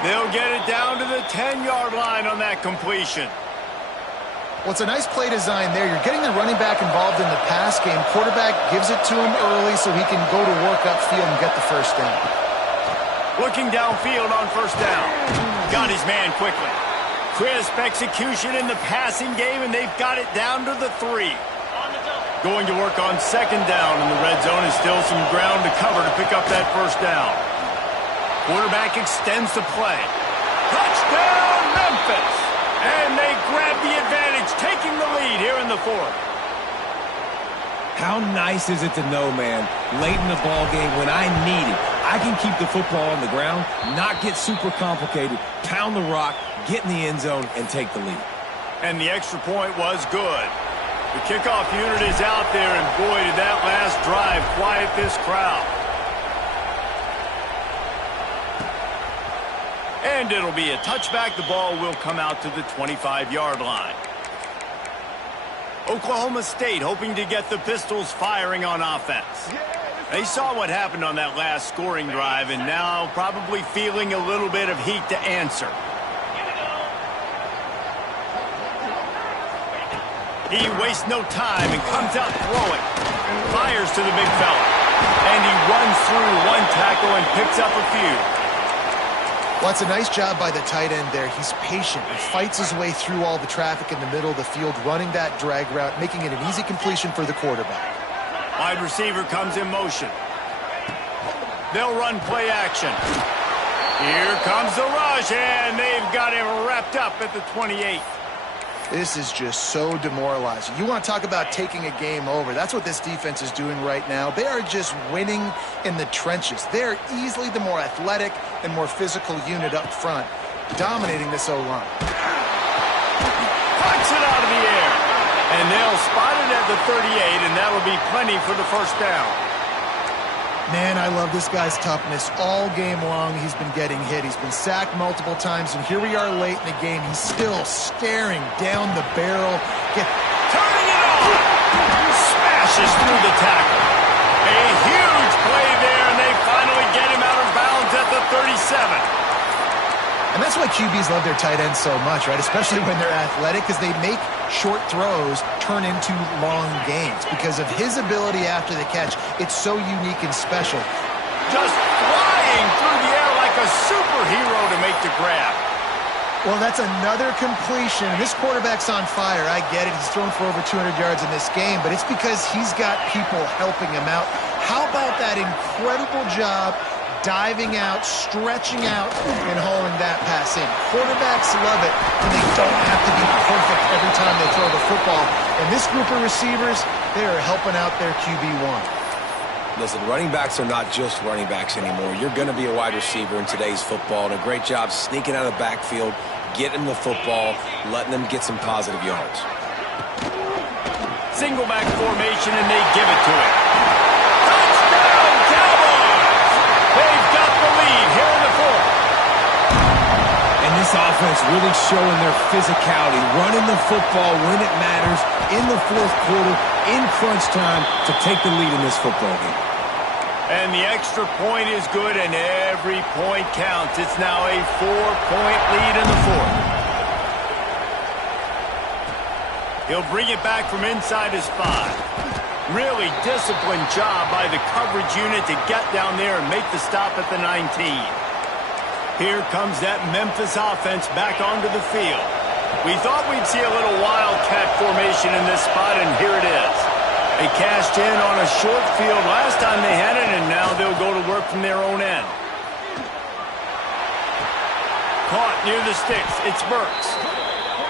They'll get it down to the 10-yard line on that completion. Well, it's a nice play design there. You're getting the running back involved in the pass game. Quarterback gives it to him early so he can go to work upfield and get the first down. Looking downfield on first down. Got his man quickly. Crisp execution in the passing game, and they've got it down to the 3. Going to work on 2nd down in the red zone, and still some ground to cover to pick up that first down. Quarterback extends the play. Touchdown, Memphis! And they grab the advantage, taking the lead here in the 4th. How nice is it to know, man, late in the ball game when I need it, I can keep the football on the ground, not get super complicated, pound the rock, get in the end zone, and take the lead. And the extra point was good. The kickoff unit is out there, and boy, did that last drive quiet this crowd. And it'll be a touchback. The ball will come out to the 25-yard line. Oklahoma State hoping to get the Pistols firing on offense. They saw what happened on that last scoring drive, and now probably feeling a little bit of heat to answer. He wastes no time and comes out throwing. Fires to the big fella. And he runs through one tackle and picks up a few. Well, it's a nice job by the tight end there. He's patient. He fights his way through all the traffic in the middle of the field, running that drag route, making it an easy completion for the quarterback. Wide receiver comes in motion. They'll run play action. Here comes the rush, and they've got him wrapped up at the 28. This is just so demoralizing. You want to talk about taking a game over. That's what this defense is doing right now. They are just winning in the trenches. They're easily the more athletic and more physical unit up front, dominating this O-line. Puts it out of the air. And they'll spot it at the 38, and that'll be plenty for the first down. Man, I love this guy's toughness. All game long, he's been getting hit. He's been sacked multiple times, and here we are late in the game. He's still staring down the barrel. Turning it on! Smashes through the tackle. A huge play there, and they finally get him out of bounds at the 37. And that's why QBs love their tight ends so much, right? Especially when they're athletic, because they make short throws turn into long gains. Because of his ability after the catch, it's so unique and special. Just flying through the air like a superhero to make the grab. Well, that's another completion. This quarterback's on fire. I get it. He's thrown for over 200 yards in this game, but it's because he's got people helping him out. How about that incredible job diving out, stretching out, and hauling that pass in? Quarterbacks love it when they don't have to be perfect every time they throw the football. And this group of receivers, they are helping out their QB1. Listen, running backs are not just running backs anymore. You're going to be a wide receiver in today's football, and a great job sneaking out of the backfield, getting the football, letting them get some positive yards. Single back formation, and they give it to him. Touchdown, Cowboys! They've got the lead here in the 4th. And this offense really showing their physicality, running the football when it matters, in the 4th quarter, in crunch time, to take the lead in this football game. And the extra point is good, and every point counts. It's now a 4-point lead in the 4th. He'll bring it back from inside his 5. Really disciplined job by the coverage unit to get down there and make the stop at the 19. Here comes that Memphis offense back onto the field. We thought we'd see a little wildcat formation in this spot, and here it is. They cashed in on a short field last time they had it, and now they'll go to work from their own end. Caught near the sticks. It's Burks.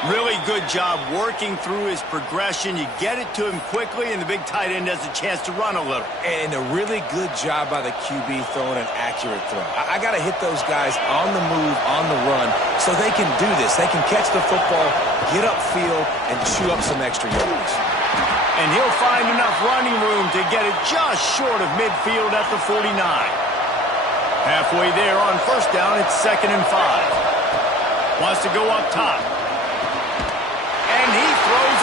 Really good job working through his progression. You get it to him quickly, and the big tight end has a chance to run a little. And a really good job by the QB throwing an accurate throw. I got to hit those guys on the move, on the run, so they can do this. They can catch the football, get upfield, and chew up some extra yards. And he'll find enough running room to get it just short of midfield at the 49. Halfway there on first down, it's 2nd and 5. Wants to go up top. And he throws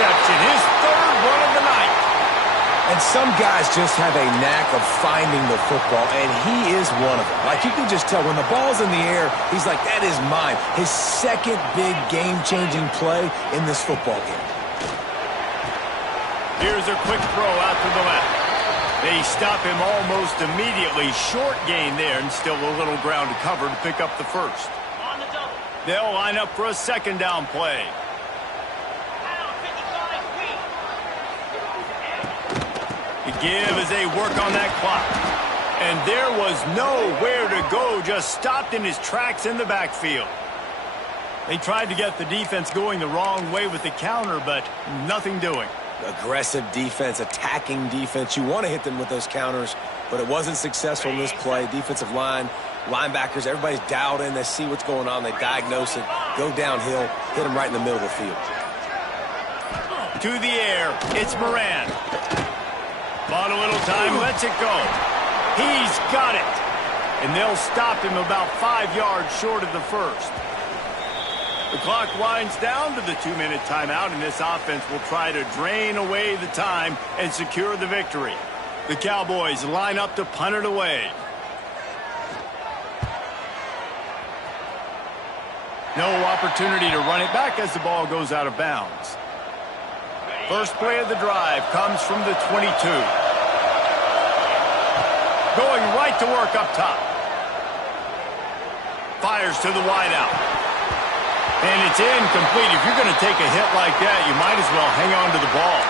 reception, his third one of the night. And some guys just have a knack of finding the football, and he is one of them. Like, you can just tell when the ball's in the air, he's like, that is mine. His second big game-changing play in this football game. Here's a quick throw out to the left. They stop him almost immediately. Short gain there, and still a little ground to cover to pick up the first. They'll line up for a second down play. The give as they work on that clock. And there was nowhere to go, just stopped in his tracks in the backfield. They tried to get the defense going the wrong way with the counter, but nothing doing. Aggressive defense, attacking defense. You want to hit them with those counters, but it wasn't successful in this play. Defensive line, linebackers, everybody's dialed in. They see what's going on. They diagnose it, go downhill, hit them right in the middle of the field. To the air, it's Moran. Bought a little time, lets it go. He's got it. And they'll stop him about 5 yards short of the first. The clock winds down to the 2-minute timeout, and this offense will try to drain away the time and secure the victory. The Cowboys line up to punt it away. No opportunity to run it back as the ball goes out of bounds. First play of the drive comes from the 22. Going right to work up top. Fires to the wideout. And it's incomplete. If you're going to take a hit like that, you might as well hang on to the ball.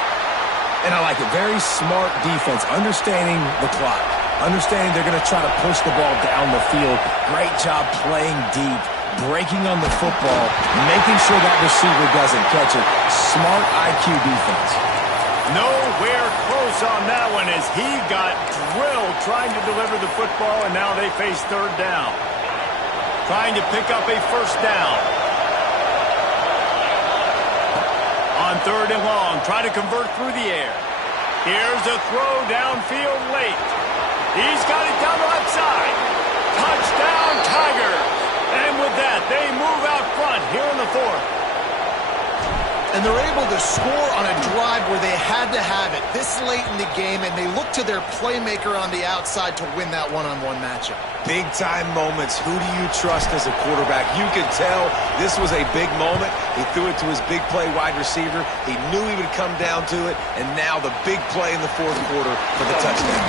And I like it. Very smart defense, understanding the clock. Understanding they're going to try to push the ball down the field. Great job playing deep, breaking on the football, making sure that receiver doesn't catch it. Smart IQ defense. Nowhere close on that one as he got drilled trying to deliver the football, and now they face third down. Trying to pick up a first down. On third and long, try to convert through the air. Here's a throw downfield late. He's got it down the left side. Touchdown, Tigers. And with that, they move out front here in the fourth. And they're able to score on a drive where they had to have it this late in the game, and they look to their playmaker on the outside to win that one-on-one matchup. Big-time moments. Who do you trust as a quarterback? You could tell this was a big moment. He threw it to his big play wide receiver. He knew he would come down to it, and now the big play in the fourth quarter for the touchdown.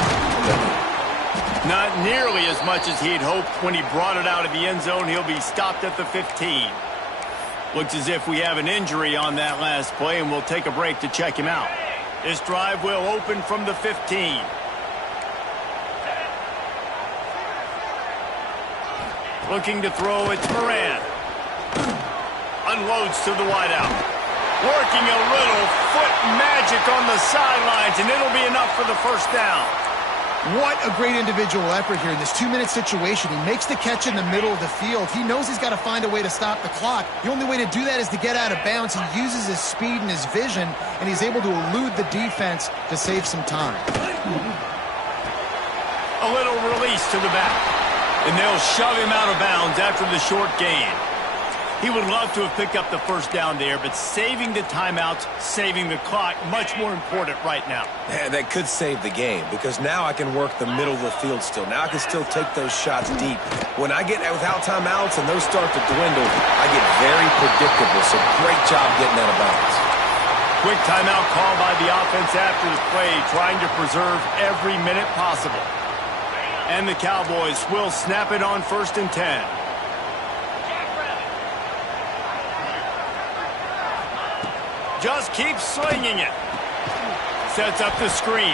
Not nearly as much as he had hoped when he brought it out of the end zone. He'll be stopped at the 15. Looks as if we have an injury on that last play, and we'll take a break to check him out. This drive will open from the 15. Looking to throw, it's Moran. Unloads to the wideout. Working a little foot magic on the sidelines, and it'll be enough for the first down. What a great individual effort here in this 2-minute situation. He makes the catch in the middle of the field. He knows he's got to find a way to stop the clock. The only way to do that is to get out of bounds. He uses his speed and his vision, and he's able to elude the defense to save some time. A little release to the back, and they'll shove him out of bounds after the short gain. He would love to have picked up the first down there, but saving the timeouts, saving the clock, much more important right now. Yeah, that could save the game because now I can work the middle of the field still. Now I can still take those shots deep. When I get without timeouts and those start to dwindle, I get very predictable. So great job getting out of bounds. Quick timeout call by the offense after the play, trying to preserve every minute possible. And the Cowboys will snap it on 1st and 10. Just keeps slinging it. Sets up the screen.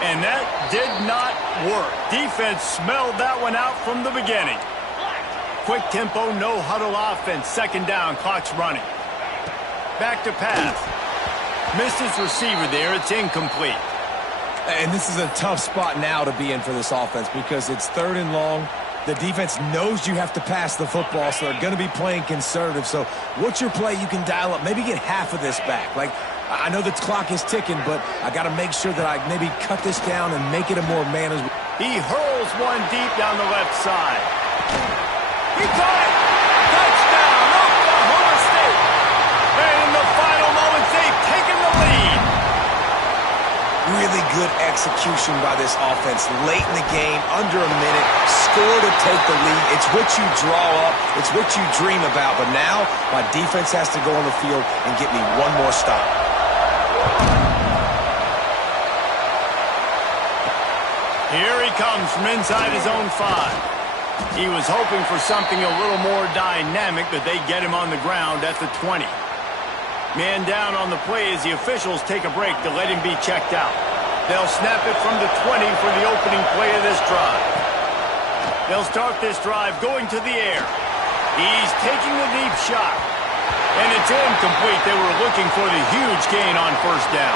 And that did not work. Defense smelled that one out from the beginning. Quick tempo, no huddle offense. Second down, clock's running. Back to pass. Missed his receiver there. It's incomplete. And this is a tough spot now to be in for this offense because it's third and long. The defense knows you have to pass the football, so they're going to be playing conservative. So what's your play you can dial up? Maybe get half of this back. Like, I know the clock is ticking, but I got to make sure that I maybe cut this down and make it a more manageable. He hurls one deep down the left side. He caught it! Touchdown, Oklahoma State! And in the final moments, they've taken really good execution by this offense late in the game, under a minute, score to take the lead. It's what you draw up. It's what you dream about. But now my defense has to go on the field and get me one more stop. Here he comes from inside his own 5. He was hoping for something a little more dynamic, but they get him on the ground at the 20. Man down on the play as the officials take a break to let him be checked out. They'll snap it from the 20 for the opening play of this drive. They'll start this drive going to the air. He's taking the deep shot. And it's incomplete. They were looking for the huge gain on first down.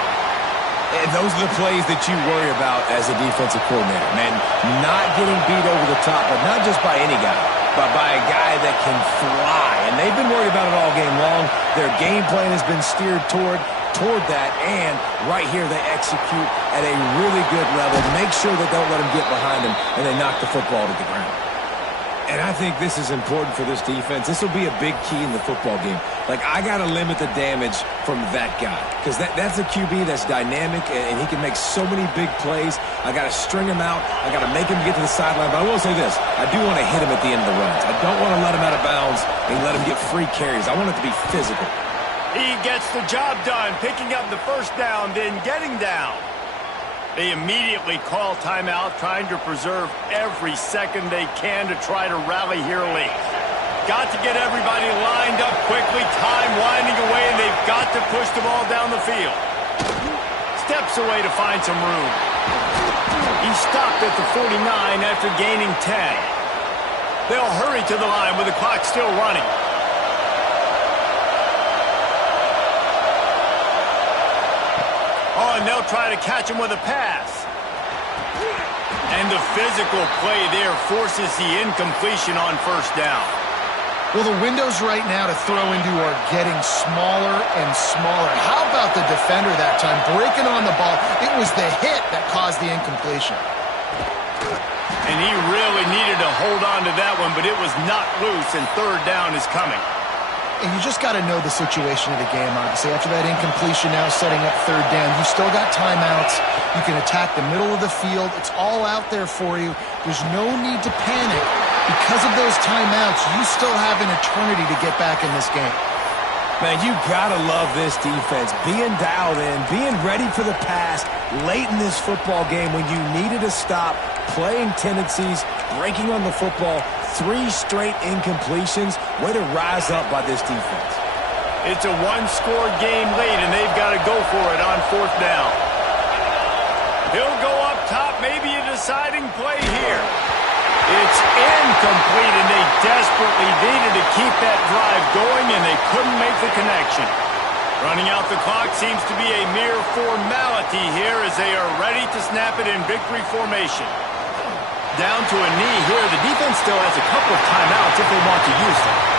And those are the plays that you worry about as a defensive coordinator, man. Not getting beat over the top, but not just by any guy, but by a guy that can fly. And they've been worried about it all game long. Their game plan has been steered toward that, and right here they execute at a really good level. Make sure they don't let them get behind them, and they knock the football to the ground. And I think this is important for this defense. This will be a big key in the football game. Like, I got to limit the damage from that guy because that's a QB that's dynamic, and he can make so many big plays. I got to string him out. I got to make him get to the sideline. But I will say this. I do want to hit him at the end of the runs. I don't want to let him out of bounds and let him get free carries. I want it to be physical. He gets the job done, picking up the first down, then getting down. They immediately call timeout, trying to preserve every second they can to try to rally here late. Got to get everybody lined up quickly, time winding away, and they've got to push the ball down the field. Steps away to find some room. He stopped at the 49 after gaining 10. They'll hurry to the line with the clock still running. Oh, and they'll try to catch him with a pass. And the physical play there forces the incompletion on first down. Well, the windows right now to throw into are getting smaller and smaller. How about the defender that time breaking on the ball? It was the hit that caused the incompletion. And he really needed to hold on to that one, but it was not loose, and third down is coming. And you just got to know the situation of the game, obviously. After that incompletion, now setting up third down, you still got timeouts. You can attack the middle of the field. It's all out there for you. There's no need to panic. Because of those timeouts, you still have an eternity to get back in this game. Man, you got to love this defense. Being dialed in, being ready for the pass late in this football game when you needed to stop, playing tendencies, breaking on the football, 3 straight incompletions. Way to rise up by this defense. It's a one-score game late, and they've got to go for it on fourth down. He'll go up top, maybe a deciding play here. It's incomplete, and they desperately needed to keep that drive going, and they couldn't make the connection. Running out the clock seems to be a mere formality here as they are ready to snap it in victory formation. Down to a knee here. The defense still has a couple of timeouts if they want to use them.